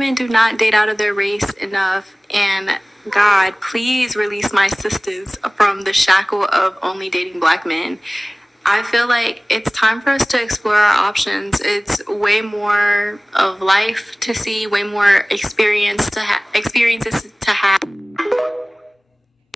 women do not date out of their race enough, and God, please release my sisters from the shackle of only dating black men. I feel like it's time for us to explore our options. It's way more of life to see, way more experiences to have.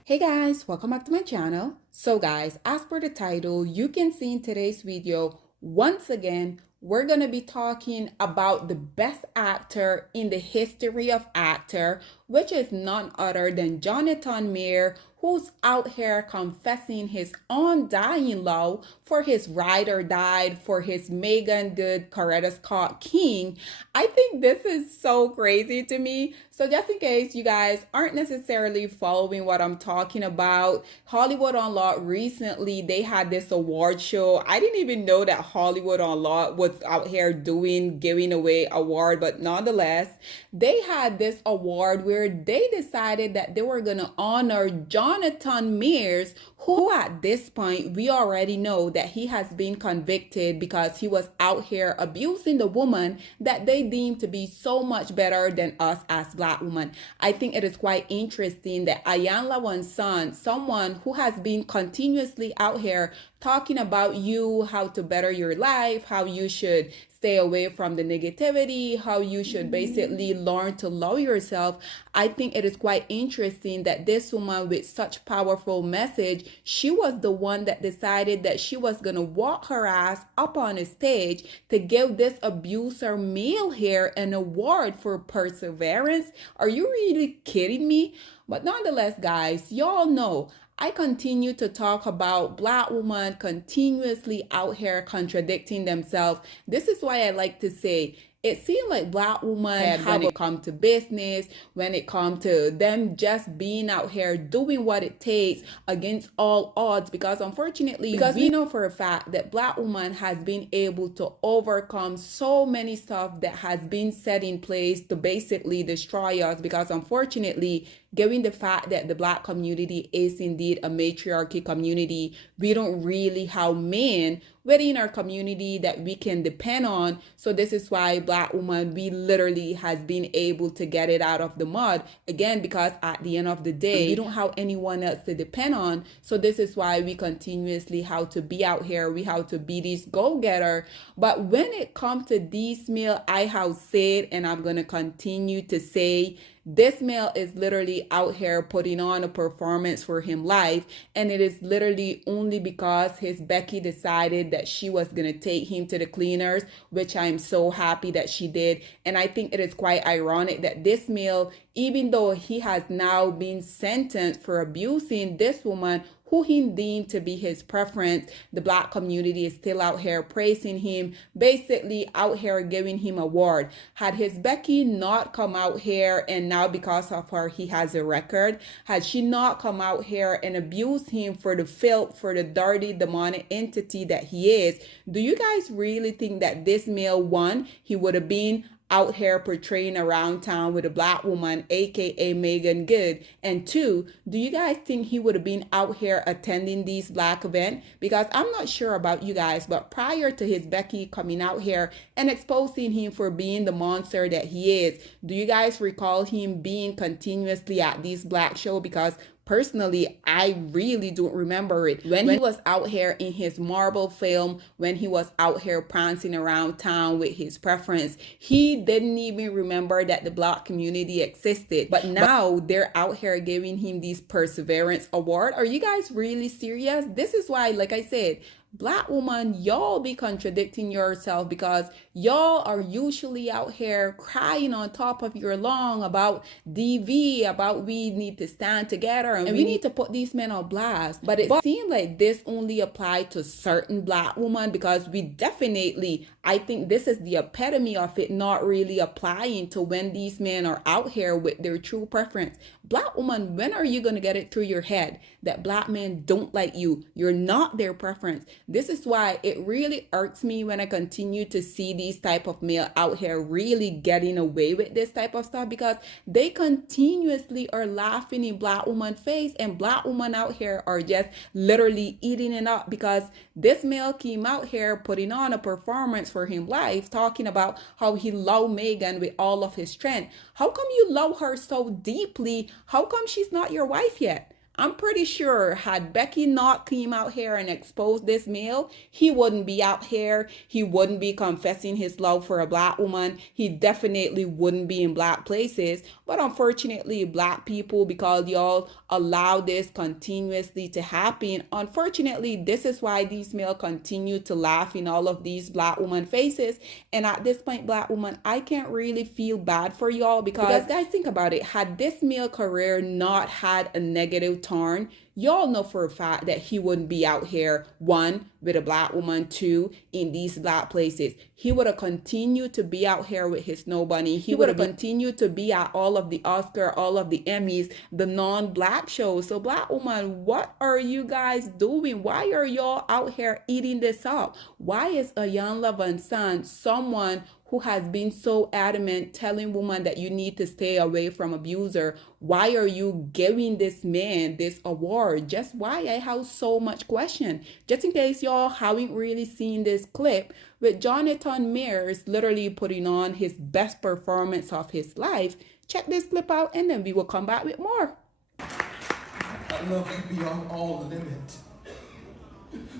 Hey guys, welcome back to my channel. So guys, as per the title, you can see in today's video, once again, we're going to be talking about the best actor in the history of actor, which is none other than Jonathan Mears, who's out here confessing his undying love for his ride or died, for his Meagan good Coretta Scott King. I think this is so crazy to me. So just in case you guys aren't necessarily following what I'm talking about, Hollywood Unlocked recently, they had this award show. I didn't even know that Hollywood Unlocked was out here giving away award, but nonetheless, they had this award where they decided that they were going to honor Jonathan Mears, who at this point, we already know that he has been convicted because he was out here abusing the woman that they deemed to be so much better than us as black women. I think it is quite interesting that Ayanla Wansan, someone who has been continuously out here talking about you, how to better your life, how you should stay away from the negativity, how you should basically learn to love yourself. I think it is quite interesting that this woman with such powerful message, she was the one that decided that she was going to walk her ass up on a stage to give this abuser male here an award for perseverance. Are you really kidding me? But nonetheless, guys, y'all know I continue to talk about black women continuously out here contradicting themselves. This is why I like to say it seems like black women, when it comes to business, when it comes to them just being out here doing what it takes against all odds, because unfortunately, we know for a fact that black woman has been able to overcome so many stuff that has been set in place to basically destroy us, because unfortunately, given the fact that the black community is indeed a matriarchy community, we don't really have men within our community that we can depend on. So this is why black woman, we literally has been able to get it out of the mud. Again, because at the end of the day, we don't have anyone else to depend on. So this is why we continuously have to be out here. We have to be this go-getter. But when it comes to this male, I have said, and I'm going to continue to say, this male is literally out here putting on a performance for him life, and it is literally only because his Becky decided that she was going to take him to the cleaners, which I'm so happy that she did. And I think it is quite ironic that this male, even though he has now been sentenced for abusing this woman who he deemed to be his preference, the black community is still out here praising him, basically out here giving him an award. Had his Becky not come out here, and now because of her he has a record, had she not come out here and abuse him for the filth, for the dirty demonic entity that he is, do you guys really think that this male, one, he would have been out here portraying around town with a black woman, aka Meagan Good? And two, do you guys think he would have been out here attending these black events? Because I'm not sure about you guys, but prior to his Becky coming out here and exposing him for being the monster that he is, do you guys recall him being continuously at these black shows? Because personally, I really don't remember it. When he was out here in his Marvel film, when he was out here prancing around town with his preference, he didn't even remember that the black community existed. But now they're out here giving him this perseverance award. Are you guys really serious? This is why, like I said, black woman, y'all be contradicting yourself, because y'all are usually out here crying on top of your lung about DV, about we need to stand together and we need to put these men on blast. But it seems like this only applied to certain black women, because we definitely, I think this is the epitome of it not really applying to when these men are out here with their true preference. Black woman, when are you going to get it through your head that black men don't like you? You're not their preference. This is why it really irks me when I continue to see these type of male out here really getting away with this type of stuff, because they continuously are laughing in black woman's face, and black woman women out here are just literally eating it up because this male came out here putting on a performance for him life, talking about how he loved Meagan with all of his strength. How come you love her so deeply? How come she's not your wife yet? I'm pretty sure had Becky not came out here and exposed this male, he wouldn't be out here. He wouldn't be confessing his love for a black woman. He definitely wouldn't be in black places. But unfortunately, black people, because y'all allow this continuously to happen, unfortunately, this is why these males continue to laugh in all of these black woman faces. And at this point, black woman, I can't really feel bad for y'all because guys, think about it. Had this male career not had a negative turn, y'all know for a fact that he wouldn't be out here, one, with a black woman, two, in these black places. He would have continued to be out here with his Snow Bunny. He would have continued to be at all of the Oscar, all of the Emmys, the non-black shows. So black woman, what are you guys doing? Why are y'all out here eating this up? Why is a young Lavan son someone who has been so adamant telling women that you need to stay away from abuser? Why are you giving this man this award? Just why? I have so much question. Just in case y'all haven't really seen this clip with Jonathan Mears literally putting on his best performance of his life, check this clip out and then we will come back with more. I love you beyond all limit.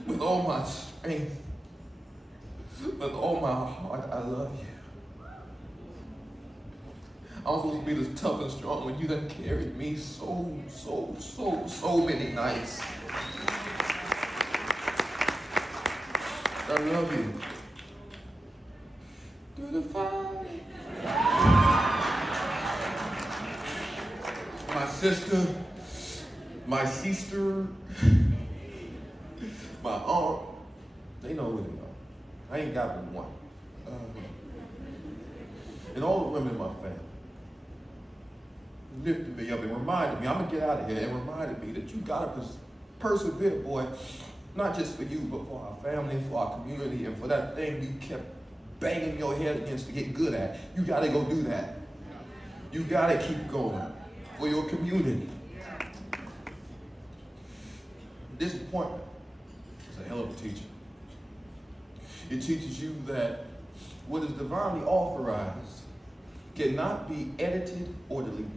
With all my strength. With all my heart, I love you. I'm supposed to be this tough and strong when you done carried me so many nights. I love you. To the fire. My sister, my sister, my aunt, they know who they are. I ain't got but one. And all the women in my family lifted me up and reminded me, I'm gonna get out of here, and reminded me that you gotta persevere, boy, not just for you, but for our family, for our community, and for that thing you kept banging your head against to get good at. You gotta go do that. You gotta keep going for your community. Disappointment is a hell of a teacher. It teaches you that what is divinely authorized cannot be edited or deleted.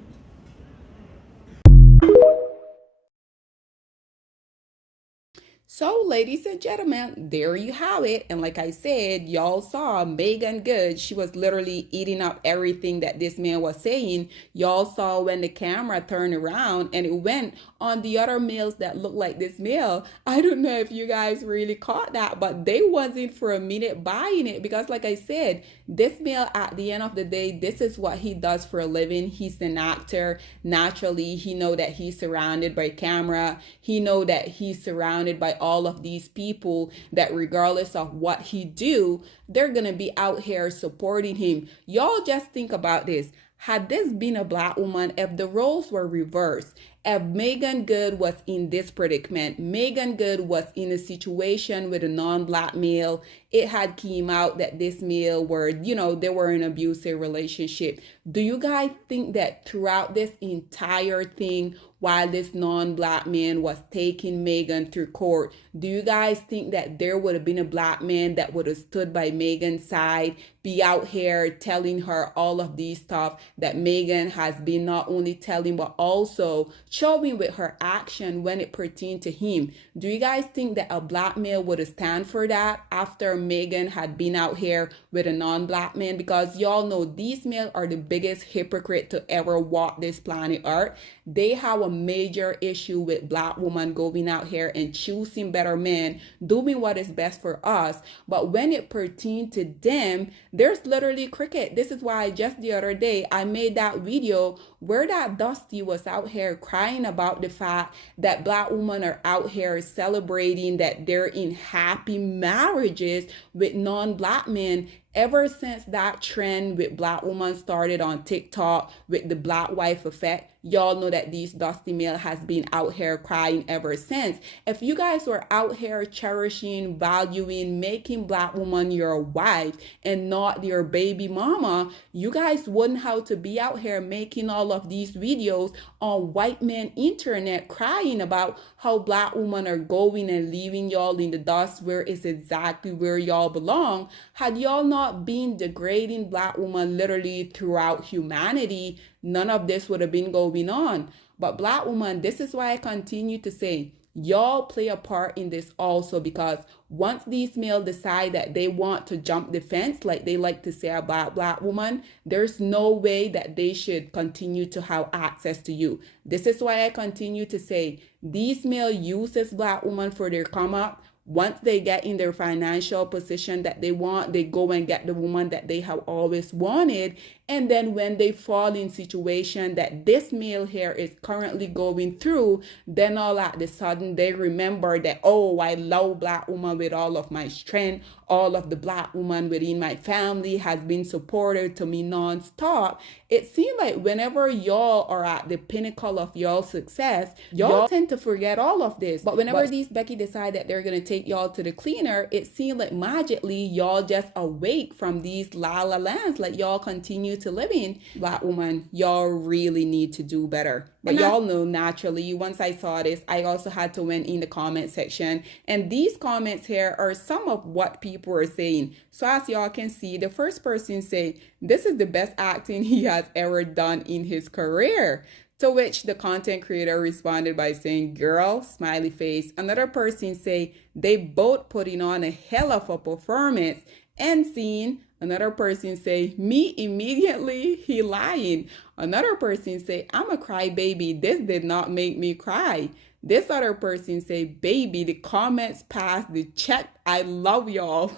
So, ladies and gentlemen, there you have it. And like I said, y'all saw Meagan Good. She was literally eating up everything that this man was saying. Y'all saw when the camera turned around and it went on the other males that looked like this male. I don't know if you guys really caught that, but they wasn't for a minute buying it because like I said, this male at the end of the day, this is what he does for a living. He's an actor. Naturally, he know that he's surrounded by camera. He know that he's surrounded by all of these people that regardless of what he do, they're gonna be out here supporting him. Y'all just think about this. Had this been a black woman, if the roles were reversed, if Meagan Good was in this predicament, Meagan Good was in a situation with a non-black male, it had came out that this male were, they were in an abusive relationship. Do you guys think that throughout this entire thing, while this non-black man was taking Meagan through court, do you guys think that there would have been a black man that would have stood by Meagan's side, be out here telling her all of these stuff that Meagan has been not only telling, but also showing with her action when it pertained to him? Do you guys think that a black male would have stand for that after Meagan had been out here with a non-black man? Because y'all know these males are the biggest hypocrite to ever walk this planet Earth. They have a major issue with black women going out here and choosing better men, doing what is best for us. But when it pertains to them, there's literally cricket. This is why just the other day I made that video where that Dusty was out here crying about the fact that black women are out here celebrating that they're in happy marriages with non-black men. Ever since that trend with black women started on TikTok with the black wife effect, y'all know that these dusty male has been out here crying ever since. If you guys were out here cherishing, valuing, making black woman your wife and not your baby mama, you guys wouldn't have to be out here making all of these videos on white men internet crying about how black women are going and leaving y'all in the dust where it's exactly where y'all belong. Had y'all not been degrading black women literally throughout humanity, none of this would have been going on. But black woman, this is why I continue to say, y'all play a part in this also, because once these males decide that they want to jump the fence, like they like to say about black woman, there's no way that they should continue to have access to you. This is why I continue to say, these male uses black woman for their come up. Once they get in their financial position that they want, they go and get the woman that they have always wanted. And then when they fall in situation that this male here is currently going through, then all at the sudden they remember that, oh, I love black woman with all of my strength. All of the black woman within my family has been supportive to me non-stop. It seems like whenever y'all are at the pinnacle of y'all success, y'all tend to forget all of this. But whenever these Becky decide that they're going to take y'all to the cleaner, it seems like magically y'all just awake from these la la lands, like y'all continue to live in. Black woman, y'all really need to do better. But y'all know naturally, once I saw this, I also had to went in the comment section. And these comments here are some of what people are saying. So as y'all can see, the first person say, this is the best acting he has ever done in his career. To which the content creator responded by saying, girl, smiley face. Another person say, they both putting on a hell of a performance. And seeing another person say, me immediately, he lying. Another person say, I'm a crybaby. This did not make me cry. This other person say, baby, the comments passed the check. I love y'all.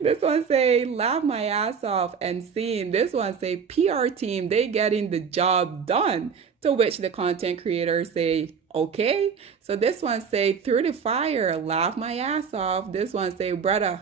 This one say, laugh my ass off. And seeing this one say, PR team, they getting the job done. To which the content creator say, okay. So this one say, through the fire, laugh my ass off. This one say, brother,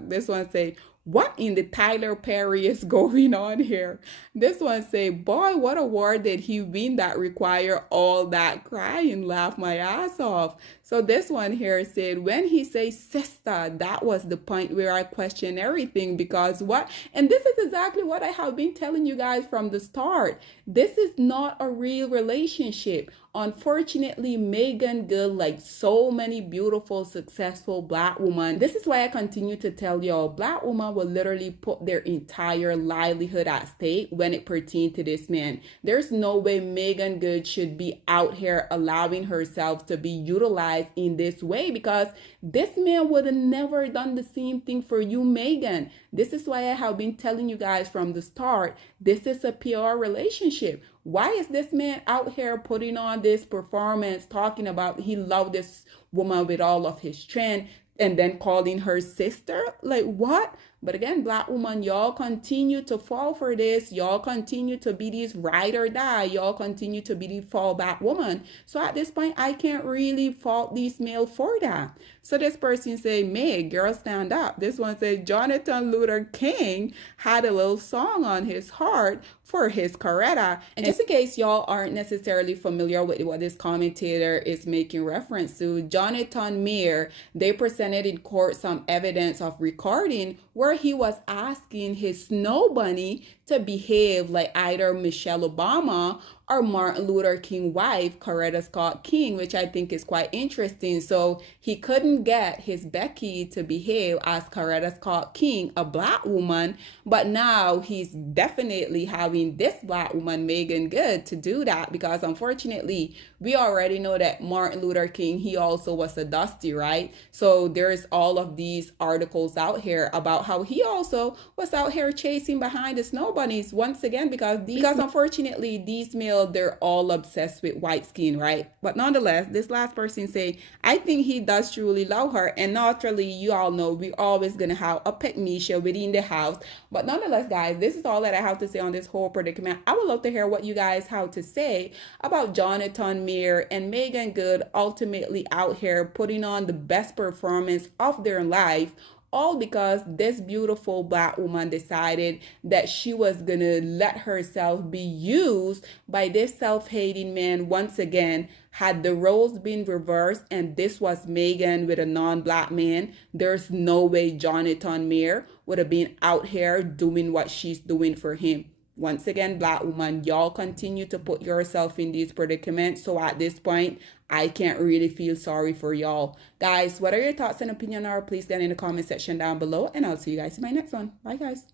this one say, what in the Tyler Perry is going on here? This one say, boy, what award did he win that require all that crying? Laugh my ass off. So this one here said, when he says sister, that was the point where I question everything, because what? And this is exactly what I have been telling you guys from the start. This is not a real relationship. Unfortunately, Meagan Good, like so many beautiful, successful black women, this is why I continue to tell y'all, black women will literally put their entire livelihood at stake when it pertains to this man. There's no way Meagan Good should be out here allowing herself to be utilized in this way, because this man would have never done the same thing for you, Meagan. This is why I have been telling you guys from the start, this is a PR relationship. Why is this man out here putting on this performance, talking about he loved this woman with all of his strength, and then calling her sister? Like, what? But again, black woman, y'all continue to fall for this. Y'all continue to be these ride or die. Y'all continue to be the fallback woman. So at this point, I can't really fault these male for that. So this person say, Meg, girl, stand up. This one said, Jonathan Luther King had a little song on his heart for his Coretta. And just in case y'all aren't necessarily familiar with what this commentator is making reference to, Jonathan Meir, they presented in court some evidence of recording where he was asking his snow bunny to behave like either Michelle Obama or Martin Luther King wife, Coretta Scott King, which I think is quite interesting. So he couldn't get his Becky to behave as Coretta Scott King, a black woman, but now he's definitely having this black woman, Meagan Good, to do that, because unfortunately, we already know that Martin Luther King, he also was a dusty, right? So there's all of these articles out here about how he also was out here chasing behind the snow bunnies once again, because unfortunately, these males, they're all obsessed with white skin, right? But nonetheless, this last person say, I think he does truly love her. And naturally, you all know we always gonna have a pet Misha within the house. But nonetheless, guys, this is all that I have to say on this whole predicament. I would love to hear what you guys have to say about Jonathan Meir and Meagan Good ultimately out here putting on the best performance of their life, all because this beautiful black woman decided that she was gonna let herself be used by this self-hating man once again. Had the roles been reversed and this was Meagan with a non-black man, there's no way Jonathan Mayer would have been out here doing what she's doing for him. Once again, black woman, y'all continue to put yourself in these predicaments. So at this point, I can't really feel sorry for y'all. Guys, what are your thoughts and opinion are? Please get in the comment section down below. And I'll see you guys in my next one. Bye, guys.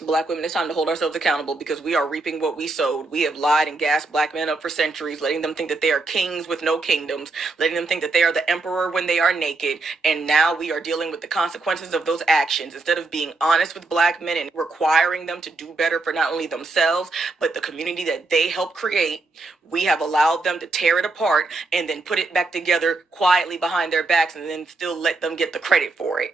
Black women, it's time to hold ourselves accountable because we are reaping what we sowed. We have lied and gassed black men up for centuries, letting them think that they are kings with no kingdoms, letting them think that they are the emperor when they are naked. And now we are dealing with the consequences of those actions. Instead of being honest with black men and requiring them to do better for not only themselves, but the community that they helped create, we have allowed them to tear it apart and then put it back together quietly behind their backs and then still let them get the credit for it.